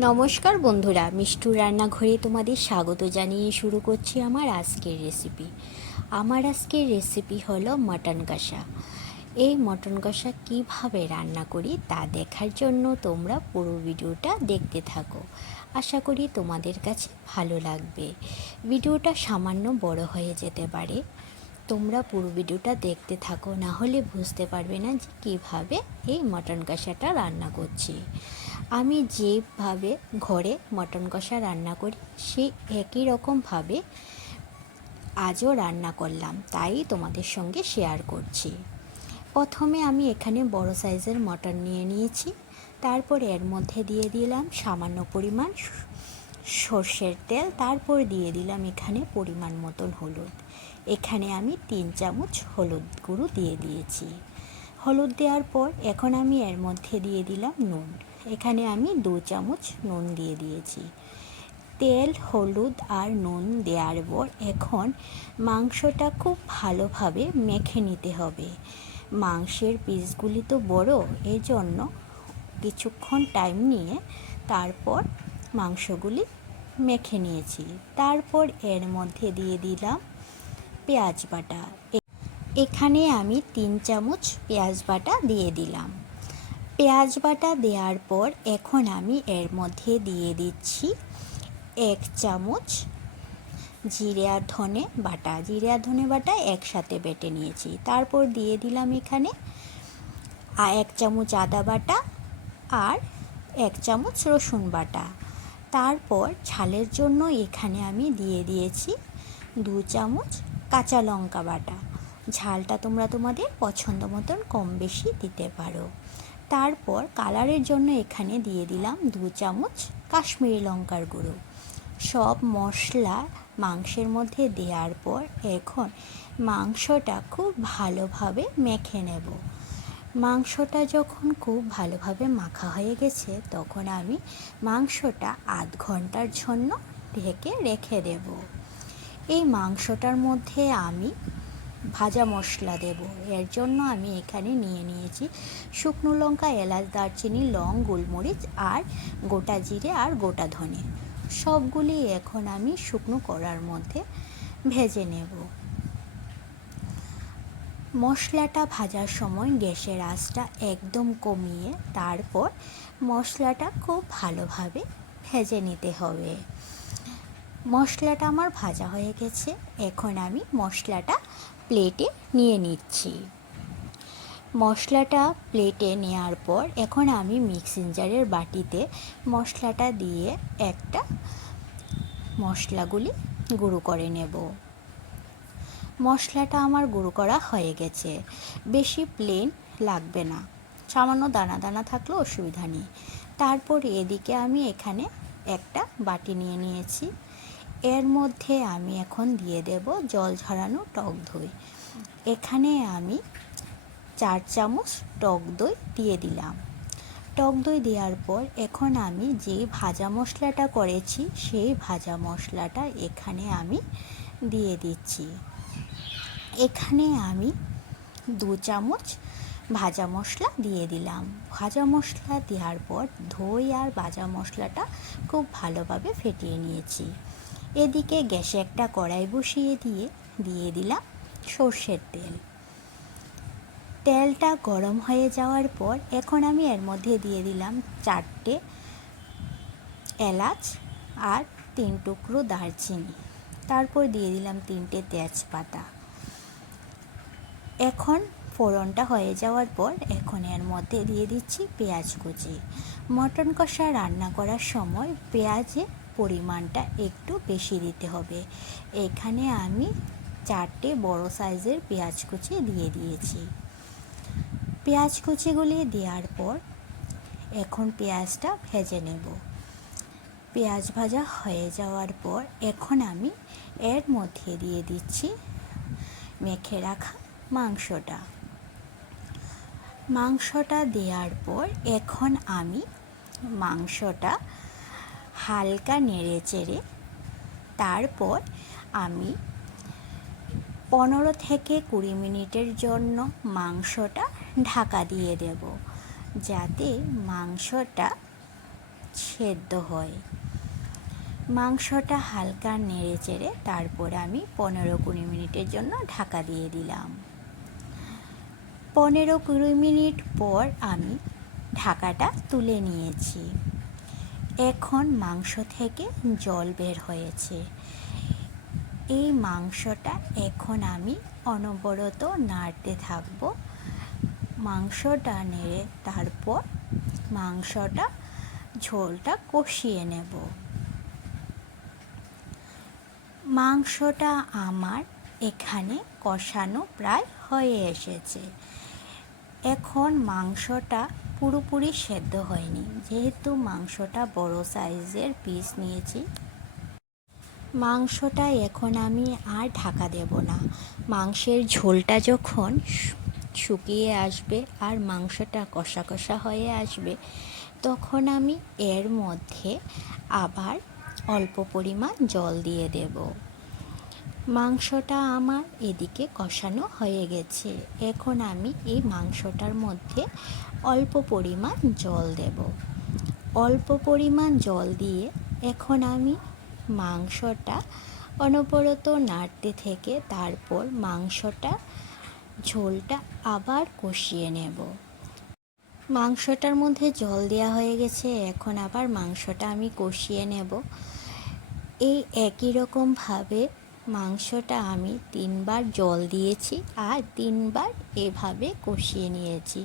নমস্কার বন্ধুরা, মিষ্টুর রান্নাঘরে তোমাদের স্বাগত জানিয়ে শুরু করছি আমার আজকের রেসিপি। আমার আজকের রেসিপি হলো মটন কষা। এই মটন কষা কীভাবে রান্না করি তা দেখার জন্য তোমরা পুরো ভিডিওটা দেখতে থাকো। আশা করি তোমাদের কাছে ভালো লাগবে। ভিডিওটা সামান্য বড় হয়ে যেতে পারে, তোমরা পুরো ভিডিওটা দেখতে থাকো, না হলে বুঝতে পারবে না যে কীভাবে এই মটন কষাটা রান্না করছি। আমি যেভাবে ঘরে মটন কষা রান্না করি সেই একই রকমভাবে আজও রান্না করলাম, তাই তোমাদের সঙ্গে শেয়ার করছি। প্রথমে আমি এখানে বড় সাইজের মটন নিয়ে নিয়েছি। তারপর এর মধ্যে দিয়ে দিলাম সামান্য পরিমাণ সর্ষের তেল। তারপর দিয়ে দিলাম এখানে পরিমাণ মতন হলুদ। এখানে আমি 3 চামচ হলুদ গুঁড়ো দিয়ে দিয়েছি। হলুদ দেওয়ার পর এখন আমি এর মধ্যে দিয়ে দিলাম নুন। এখানে আমি 2 চামচ নুন দিয়ে দিয়েছি। তেল, হলুদ আর নুন দেওয়ার পর এখন মাংসটা খুব ভালোভাবে মেখে নিতে হবে। মাংসের পিসগুলি তো বড়, এই জন্য কিছুক্ষণ টাইম নিয়ে তারপর মাংসগুলি মেখে নিয়েছি। তারপর এর মধ্যে দিয়ে দিলাম পেঁয়াজ বাটা। এখানে আমি 3 চামচ পেঁয়াজ বাটা দিয়ে দিলাম। পেঁয়াজ বাটা দেওয়ার পর এখন আমি এর মধ্যে দিয়ে দিচ্ছি 1 চামচ জিরে আর ধনে বাটা। জিরে আর ধনে বাটা একসাথে বেটে নিয়েছি। তারপর দিয়ে দিলাম এখানে 1 চামচ আদা বাটা আর 1 চামচ রসুন বাটা। তারপর ঝালের জন্য এখানে আমি দিয়ে দিয়েছি 2 চামচ কাঁচা লঙ্কা বাটা। ঝালটা তোমরা তোমাদের পছন্দ মতন কম বেশি দিতে পারো। তারপর কালারের জন্য এখানে দিয়ে দিলাম 2 চামচ কাশ্মীরি লঙ্কার গুঁড়ো। সব মশলা মাংসের মধ্যে দেওয়ার পর এখন মাংসটা খুব ভালোভাবে মেখে নেব। মাংসটা যখন খুব ভালোভাবে মাখা হয়ে গেছে তখন আমি মাংসটা আধ ঘন্টার জন্য ঢেকে রেখে দেব। এই মাংসটার মধ্যে আমি ভাজা মশলা দেব। এর জন্য আমি এখানে নিয়ে নিয়েছি শুকনো লঙ্কা, এলাচ, দারচিনি, লং, গোলমরিচ আর গোটা জিরে আর গোটা ধনে। সবগুলি এখন আমি শুকনো কড়ার মধ্যে ভেজে নেব। মশলাটা ভাজার সময় গ্যাসের আঁচটা একদম কমিয়ে তারপর মশলাটা খুব ভালোভাবে ভেজে নিতে হবে। মশলাটা আমার ভাজা হয়ে গেছে। এখন আমি মশলাটা প্লেটে নিয়ে নিচ্ছি। মশলাটা প্লেটে নেওয়ার পর এখন আমি মিক্সিং জারের বাটিতে মশলাটা দিয়ে একটা মশলাগুলি গুঁড়ো করে নেব। মশলাটা আমার গুঁড়ো করা হয়ে গেছে। বেশি প্লেন লাগবে না, সামান্য দানা দানা থাকলেও অসুবিধা নেই। তারপর এদিকে আমি এখানে একটা বাটি নিয়ে নিয়েছি। এর মধ্যে আমি এখন দিয়ে দেব জল ঝরানো টক দই। এখানে আমি 4 চামচ টক দই দিয়ে দিলাম। টক দই দেওয়ার পর এখন আমি যে ভাজা মশলাটা করেছি সেই ভাজা মশলাটা এখানে আমি দিয়ে দিচ্ছি। এখানে আমি 2 চামচ ভাজা মশলা দিয়ে দিলাম। ভাজা মশলা দেওয়ার পর দই আর ভাজা মশলাটা খুব ভালোভাবে ফেটিয়ে নিয়েছি। এদিকে গ্যাসে একটা কড়াই বসিয়ে দিয়ে দিলাম সর্ষের তেল। তেলটা গরম হয়ে যাওয়ার পর এখন আমি এর মধ্যে দিয়ে দিলাম 4টে এলাচ আর 3 টুকরো দারচিনি। তারপর দিয়ে দিলাম 3টে তেজপাতা। এখন ফোড়নটা হয়ে যাওয়ার পর এখন এর মধ্যে দিয়ে দিচ্ছি পেঁয়াজ কুচি। মটন কষা রান্না করার সময় পেঁয়াজের পরিমাণটা একটু বেশি দিতে হবে। এখানে আমি 4টে বড় সাইজের পেঁয়াজ কুচি দিয়ে দিয়েছি। পেঁয়াজ কুচিগুলি দেওয়ার পর এখন পেঁয়াজটা ভেজে নেব। পেঁয়াজ ভাজা হয়ে যাওয়ার পর এখন আমি এর মধ্যে দিয়ে দিচ্ছি মেখে রাখা মাংসটা দেওয়ার পর এখন আমি মাংসটা হালকা নেড়ে চেড়ে তারপর আমি 15 থেকে 20 মিনিটের জন্য মাংসটা ঢাকা দিয়ে দেব, যাতে মাংসটা সেদ্ধ হয়। মাংসটা হালকা নেড়ে চেড়ে তারপর আমি 15-20 মিনিটের জন্য ঢাকা দিয়ে দিলাম। 15-20 মিনিট পর আমি ঢাকাটা তুলে নিয়েছি। এখন মাংস থেকে জল বের হয়েছে। এই মাংসটা এখন আমি অনবরত নাড়তে থাকবো। মাংসটা নেড়ে তারপর মাংসটা ঝোলটা কষিয়ে নেব। মাংসটা আমার এখানে কষানো প্রায় হয়ে এসেছে। এখন মাংসটা পুরোপুরি সেদ্ধ হয়নি, যেহেতু মাংসটা বড় সাইজের পিস নিয়েছি। মাংসটা এখন আমি আর ঢাকা দেব না। মাংসের ঝোলটা যখন শুকিয়ে আসবে আর মাংসটা কষা কষা হয়ে আসবে, তখন আমি এর মধ্যে আবার অল্প পরিমাণ জল দিয়ে দেব। মাংসটা আমার এদিকে কষানো হয়ে গেছে। এখন আমি এই মাংসটার মধ্যে অল্প পরিমাণ জল দেব। অল্প পরিমাণ জল দিয়ে এখন আমি মাংসটা অনবরত নাড়তে থেকে তারপর মাংসটা ঝোলটা আবার কষিয়ে নেব। মাংসটার মধ্যে জল দেওয়া হয়ে গেছে, এখন আবার মাংসটা আমি কষিয়ে নেব। এই একই রকমভাবে মাংসটা আমি 3 বার জল দিয়েছি আর 3 বার এভাবে কষিয়ে নিয়েছি।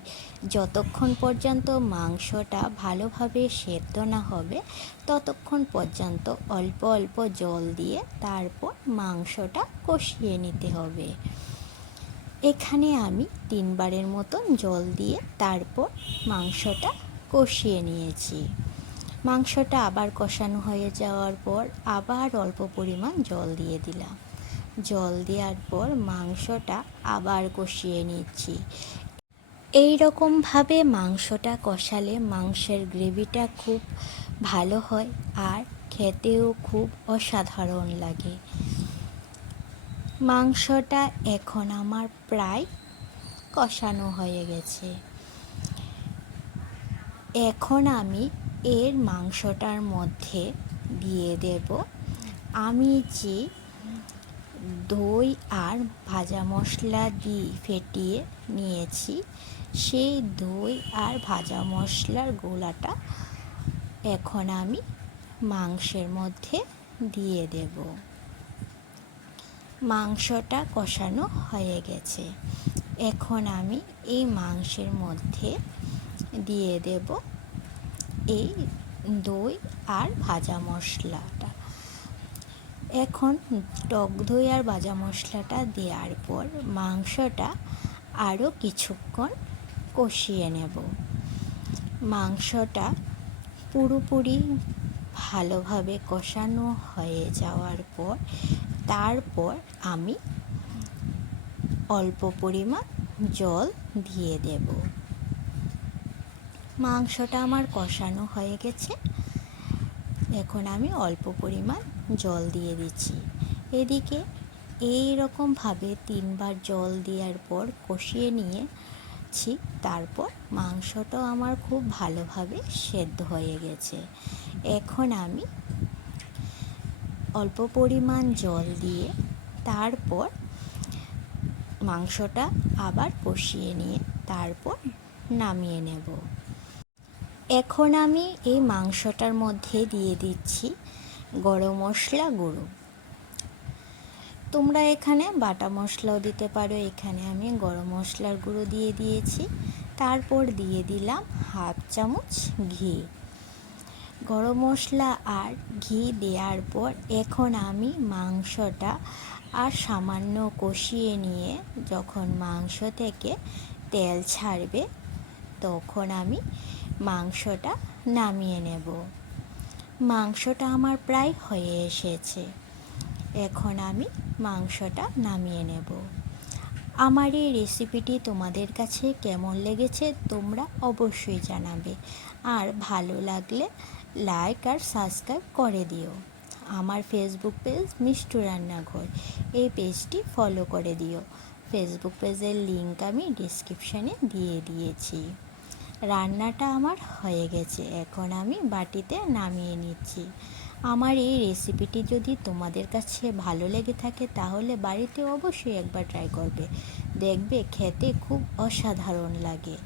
যতক্ষণ পর্যন্ত মাংসটা ভালোভাবে সেদ্ধ না হবে ততক্ষণ পর্যন্ত অল্প অল্প জল দিয়ে তারপর মাংসটা কষিয়ে নিতে হবে। এখানে আমি 3 বারের মতন জল দিয়ে তারপর মাংসটা কষিয়ে নিয়েছি। মাংসটা আবার কষানো হয়ে যাওয়ার পর আবার অল্প পরিমাণ জল দিয়ে দিলাম। জল দেওয়ার পর মাংসটা আবার কষিয়ে নিচ্ছি। এই রকমভাবে মাংসটা কষালে মাংসের গ্রেভিটা খুব ভালো হয় আর খেতেও খুব অসাধারণ লাগে। মাংসটা এখন আমার প্রায় কষানো হয়ে গেছে। এখন আমি এর মাংসটার মধ্যে দিয়ে দেব আমি যে দই আর ভাজা মশলা দিয়ে ফেটিয়ে নিয়েছি, সেই দই আর ভাজা মশলার গোলাটা এখন আমি মাংসের মধ্যে দিয়ে দেব। মাংসটা কষানো হয়ে গেছে। এখন আমি এই মাংসের মধ্যে দিয়ে দেব এই দই আর ভাজা মশলাটা। এখন টক দই আর ভাজা মশলাটা দেওয়ার পর মাংসটা আরও কিছুক্ষণ কষিয়ে নেব। মাংসটা পুরোপুরি ভালোভাবে কষানো হয়ে যাওয়ার পর তারপর আমি অল্প পরিমাণ জল দিয়ে দেব। মাংসটা আমার কষানো হয়ে গেছে। এখন আমি অল্প পরিমাণ জল দিয়ে দিচ্ছি। এদিকে এই রকমভাবে 3 বার জল দেওয়ার পর কষিয়ে নিয়েছি। তারপর মাংসটাও আমার খুব ভালোভাবে সেদ্ধ হয়ে গেছে। এখন আমি অল্প পরিমাণ জল দিয়ে তারপর মাংসটা আবার কষিয়ে নিয়ে তারপর নামিয়ে নেব। এখন আমি এই মাংসটার মধ্যে দিয়ে দিচ্ছি গরম মশলা গুঁড়ো। তোমরা এখানে বাটা মশলাও দিতে পারো। এখানে আমি গরম মশলার গুঁড়ো দিয়ে দিয়েছি। তারপর দিয়ে দিলাম 1/2 চামচ ঘি। গরম মশলা আর ঘি দেওয়ার পর এখন আমি মাংসটা আর সামান্য কষিয়ে নিয়ে যখন মাংস থেকে তেল ছাড়বে তখন আমি মাংসটা নামিয়ে নেব। মাংসটা আমার প্রায় হয়ে এসেছে। এখন আমি মাংসটা নামিয়ে নেব। আমার এই রেসিপিটি তোমাদের কাছে কেমন লেগেছে তোমরা অবশ্যই জানাবে। আর ভালো লাগলে লাইক আর সাবস্ক্রাইব করে দিও। আমার ফেসবুক পেজ মিষ্টু রান্নাঘর, এই পেজটি ফলো করে দিও। ফেসবুক পেজের লিংক আমি ডিসক্রিপশানে দিয়ে দিয়েছি। রান্নাটা আমার হয়ে গেছে, এখন আমি বাটিতে নামিয়ে নিচ্ছি। আমার এই রেসিপিটি যদি তোমাদের কাছে ভালো লেগে থাকে তাহলে বাড়িতে অবশ্যই একবার ট্রাই করবে, দেখবে খেতে খুব অসাধারণ লাগে।